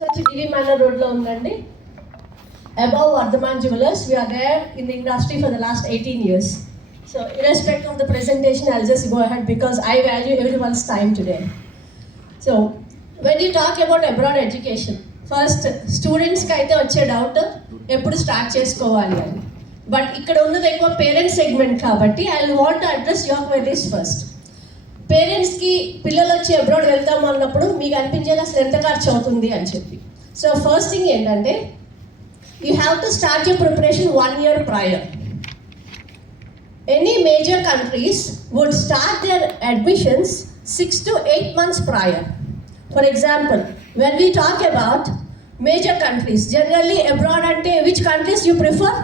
TV manner రోడ్లో ఉందండి. Above Vardhaman Jewellers, we are there in the industry for the last 18 years. So irrespective of the presentation, I'll just go ahead because I value everyone's time today. So when you talk about abroad education, first students కి అయితే వచ్చే డౌట్ ఎప్పుడు స్టార్ట్ చేసుకోవాలి అని. బట్ ఇక్కడ ఉన్నది ఎక్కువ parents segment కాబట్టి I want to address your queries first. పేరెంట్స్కి పిల్లలు వచ్చి అబ్రాడ్ వెళ్తాం అన్నప్పుడు మీకు అనిపించేది అసలు ఎంత ఖర్చు అవుతుంది అని చెప్పి. సో ఫస్ట్ థింగ్ ఏంటంటే you have to start your preparation 1 year prior. Any major countries would start their admissions 6 to 8 months prior. For example, when we talk about major countries, generally abroad ante which countries you prefer?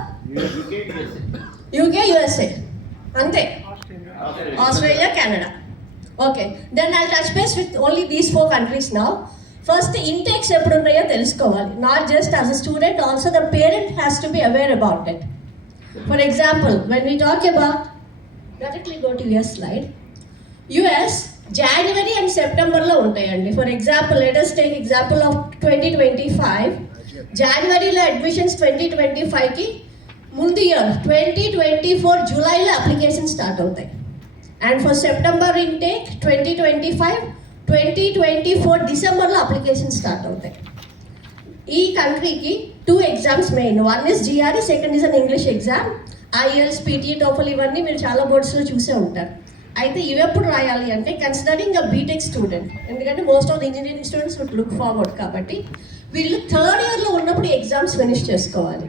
UK, USA. Ante? Australia, Canada. Okay, then I'll touch base with only these 4 countries now. First, intakes eppudu unnayo telusukovali. Not just as a student, also the parent has to be aware about it. For example, when we talk about, directly go to US slide. US, January and September lo untayandi. For example, let us take example of 2025. January lo admissions 2025 ki mundu year 2024 July lo application start avutayi. And for September intake 2025, 2024 December lo application start avutayi. ఈ కంట్రీకి 2 exams main. One is GRE, second is an English exam. IELTS, PT, TOEFL ఇవన్నీ మీరు చాలా బోర్డ్స్లో చూసే ఉంటారు. అయితే ఇవి ఎప్పుడు రాయాలి అంటే కన్సిడరింగ్ అ బీటెక్ స్టూడెంట్, ఎందుకంటే most of the engineering students would look forward కాబట్టి వీళ్ళు 3rd yearలో ఉన్నప్పుడు ఎగ్జామ్స్ ఫినిష్ చేసుకోవాలి.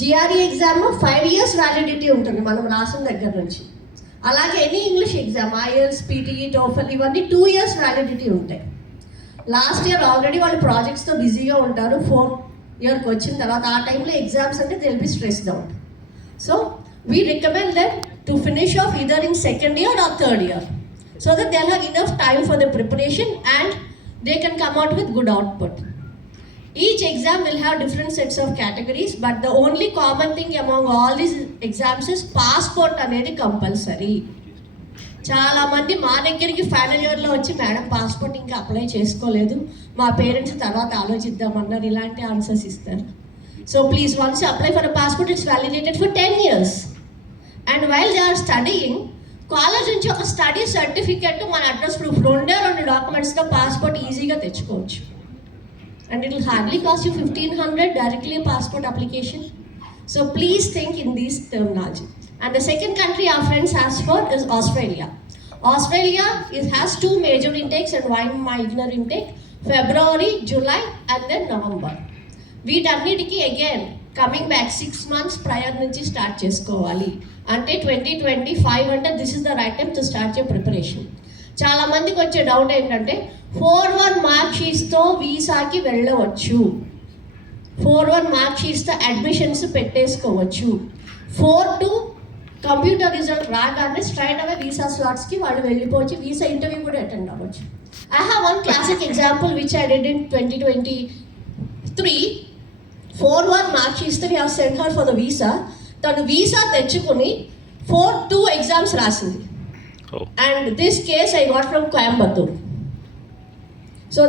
GRE ఎగ్జామ్ 5 years వ్యాలిడిటీ ఉంటుంది మనం రాసిన దగ్గర నుంచి. అలాగే any English exam IELTS, PT, TOEFL ఇవన్నీ 2 years వ్యాలిడిటీ ఉంటాయి. లాస్ట్ ఇయర్ ఆల్రెడీ వాళ్ళు ప్రాజెక్ట్స్తో బిజీగా ఉంటారు. 4th yearకి వచ్చిన తర్వాత ఆ టైంలో ఎగ్జామ్స్ అంటే they will be stressed out. So we recommend them to finish off either in 2nd year or 3rd year so that they'll have enough time for the preparation and they can come out with good output. Each exam will have different sets of categories, but the only common thing among all these exams is passport అనేది కంపల్సరీ. చాలామంది మా దగ్గరికి ఫైనల్ ఇయర్లో వచ్చి madam passport ఇంకా అప్లై చేసుకోలేదు, మా పేరెంట్స్ తర్వాత ఆలోచిద్దామన్నారు, ఇలాంటి ఆన్సర్స్ ఇస్తారు. So please once apply for a passport it's validated for 10 years. And while they are studying college నుంచి ఒక స్టడీ సర్టిఫికెట్ మన అడ్రస్ ప్రూఫ్ 2 డాక్యుమెంట్స్తో పాస్పోర్ట్ ఈజీగా తెచ్చుకోవచ్చు. And it will hardly cost you 1,500 directly a passport application. So please think in these terminology. And the second country our friends asked for is Australia. Australia has 2 major intakes and 1 minor intake, February, July and then November. వీటన్నిటికీ again coming back 6 months prior నుంచి స్టార్ట్ చేసుకోవాలి. అంటే 2025 అంటే this is the right time to start your preparation. చాలా మందికి వచ్చే డౌట్ ఏంటంటే 4-1 mark షీట్స్తో వీసాకి వెళ్ళవచ్చు, 4-1 మార్క్ షీట్స్తో అడ్మిషన్స్ పెట్టేసుకోవచ్చు, 4-2 కంప్యూటర్ రిజల్ట్ రాగానే స్ట్రైట్ అవే వీసా స్లాట్స్కి వాళ్ళు వెళ్ళిపోవచ్చు, వీసా ఇంటర్వ్యూ కూడా అటెండ్ అవ్వచ్చు. I have one classic example which I did in 2023. 4-1 mark షీట్స్తో we have send her for the visa. తను వీసా తెచ్చుకొని 4-2 ఎగ్జామ్స్ రాసింది. And this case I got from Coimbatore. So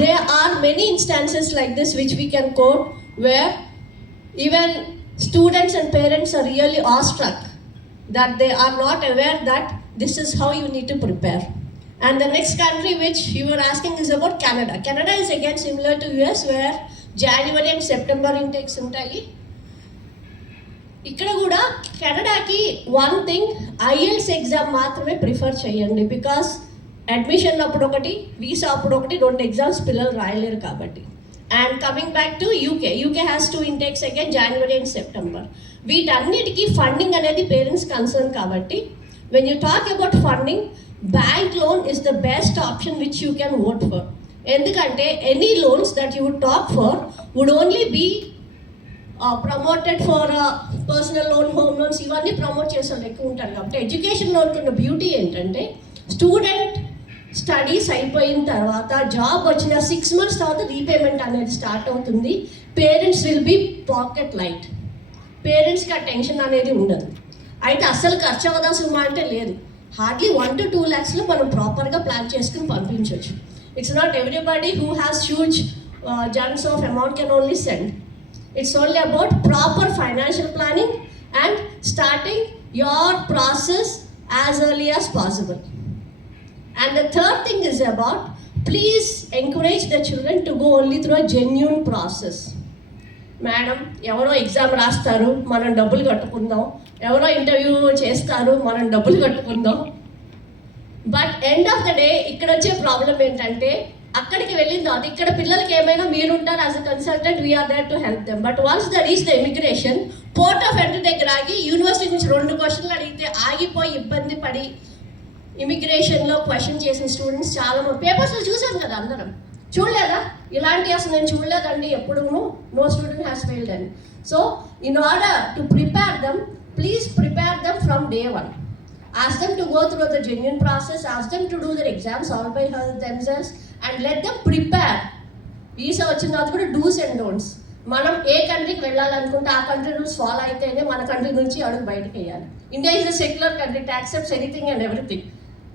there are many instances like this which we can quote where even students and parents are really awestruck that they are not aware that this is how you need to prepare. And the next country which you were asking is about Canada. Canada is again similar to US where January and September intakes ఉంటాయి. ఇక్కడ కూడా కెనడాకి 1 thing IELTS exam మాత్రమే ప్రిఫర్ చేయండి. Because admission అప్పుడు ఒకటి, వీసా అప్పుడు ఒకటి, 2 ఎగ్జామ్స్ పిల్లలు రాయలేరు కాబట్టి. And coming back to UK has 2 intakes again January and September. వీటన్నిటికీ ఫండింగ్ అనేది పేరెంట్స్ కన్సర్న్ కాబట్టి when you talk about funding, bank loan is the best option which you can opt for. ఎందుకంటే any loans that you would talk for would only be promoted for personal loan, home loans ఇవన్నీ promote చేసే వాళ్ళు ఎక్కువ ఉంటారు. కాబట్టి ఎడ్యుకేషన్ లోన్కి ఉన్న బ్యూటీ ఏంటంటే స్టూడెంట్ స్టడీస్ అయిపోయిన తర్వాత జాబ్ వచ్చిన 6 months తర్వాత రీపేమెంట్ అనేది స్టార్ట్ అవుతుంది. Parents will be pocket light, పేరెంట్స్కి ఆ టెన్షన్ అనేది ఉండదు. అయితే అస్సలు ఖర్చు అవ్వదా సుమా అంటే లేదు. హార్డ్లీ 1 to 2 lakhs మనం ప్రాపర్గా ప్లాన్ చేసుకుని పంపించవచ్చు. It's not everybody who has huge chunks of amount can only send. It's only about proper financial planning and starting your process as early as possible. And the third thing is about, please encourage the children to go only through a genuine process. Madam ఎవరో exam రాస్తారు, మనం డబ్బులు కట్టుకుందాం, ఎవరో interview చేస్తారు, మనం డబ్బులు కట్టుకుందాం. But end of the day ఇక్కడ వచ్చే ప్రాబ్లం ఏంటంటే, అక్కడికి వెళ్ళిన తర్వాత ఇక్కడ పిల్లలకి ఏమైనా మీరుంటారు as a consultant, we are there to help them. But once the reach the immigration, port of entry దగ్గర ఆగి యూనివర్సిటీ నుంచి 2 క్వశ్చన్లు అడిగితే ఆగిపోయి ఇబ్బంది పడి ఇమిగ్రేషన్లో క్వశ్చన్ చేసిన స్టూడెంట్స్ చాలా మంది పేపర్స్లో చూసాం కదా అందరం. చూడలేదా? ఇలాంటి అసలు నేను చూడలేదండి ఎప్పుడు, నో స్టూడెంట్ హ్యాస్ ఫెయిల్డ్ అని. So in order to prepare them, please prepare them from day 1. Ask them to go through the genuine process, ask them to do their exams all by themselves and let them prepare. Visa వచ్చిన తర్వాత కూడా dos and don'ts. మనం ఏ కంట్రీకి వెళ్ళాలనుకుంటే ఆ country rules follow అయితేనే మన కంట్రీ నుంచి అడుగు బయటకు వేయాలి. India is a secular country, it accepts anything and everything.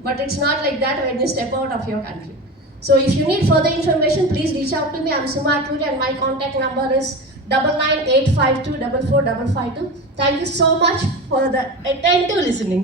But it's not like that when you step out of your country. So if you need further information, please reach out to me. I'm Suma Atluri and my contact number is 9985244552. Thank you so much for the attentive listening.